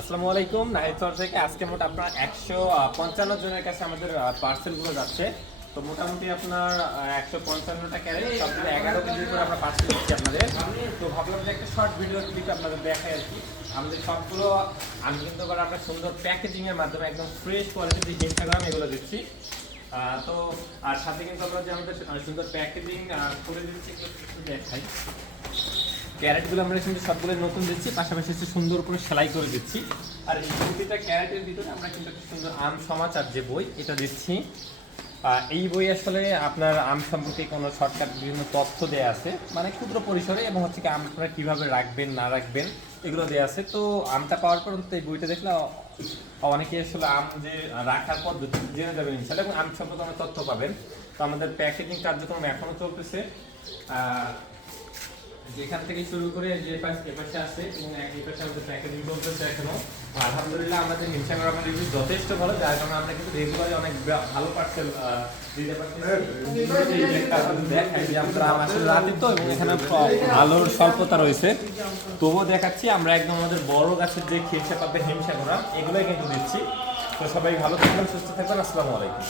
আসসালামু আলাইকুম। নাহিদ স্যার থেকে আজকে মোট আপনার 155 জনের কাছে আমাদের পার্সেলগুলো যাচ্ছে। তো মোটামুটি আপনার 155টা ক্যারেট সবগুলো 11 কেজি করে আমরা পার্সেল দিচ্ছি আপনাদের। তো ভাবলাম যে একটা শর্ট ভিডিও ক্লিপ আপনাদের দেখাই আর কি। আমাদের সবগুলো আমি কিন্তু আবার আপনার সুন্দর প্যাকেজিংয়ের মাধ্যমে একদম ফ্রেশ কোয়ালিটির যে ইনস্টাগ্রাম এগুলো দিচ্ছি। তো আর সাথে কিন্তু আমরা যে আমাদের সুন্দর প্যাকেজিং করে দিচ্ছি একটু দেখাই। ক্যারেটগুলো আমরা কিন্তু সবগুলো নতুন দিচ্ছি, পাশাপাশি সুন্দর করে সেলাই করে দিচ্ছি। আর এই প্রতিটা ক্যারেটের ভিতরে আমরা কিন্তু একটা সুন্দর আম সমাচার যে বই এটা দিচ্ছি। এই বই আসলে আপনার আম সম্পর্কে কোনো শর্টকাট বিভিন্ন তথ্য দেওয়া আছে, মানে ক্ষুদ্র পরিসরে, এবং হচ্ছে কি আপনারা কীভাবে রাখবেন না রাখবেন এগুলো দেওয়া আছে। তো আমটা পাওয়ার পর তো এই বইটা দেখলে অনেকে আসলে আম যে রাখার পদ্ধতি জেনে যাবেন ইনশাআল্লাহ, এবং আম সম্পর্কে অনেক তথ্য পাবেন। তো আমাদের প্যাকেজিং কার্যক্রম এখনও চলতেছে, যেখান থেকে শুরু করে যে পাশে আছে এবং এই পাশে আমাদের প্যাকেজিং চলতেছে এখনো। আলহামদুলিল্লাহ আমাদের ইনস্টাগ্রামের রিভিউ যথেষ্ট ভালো, যার কারণে আমরা কিন্তু রেগুলারই অনেক ভালো পার্সেল দিতে পারছি। দেখাই যে আমরা আসলে রাতে তো, এবং এখানে আলোর স্বল্পতা রয়েছে, তবুও দেখাচ্ছি আমরা একদম আমাদের বড় গাছের যে খেসা পাবে হিমসা করা এগুলোই কিন্তু দিচ্ছি। তো সবাই ভালো থাকবেন, সুস্থ থাকবেন। আসসালামু আলাইকুম।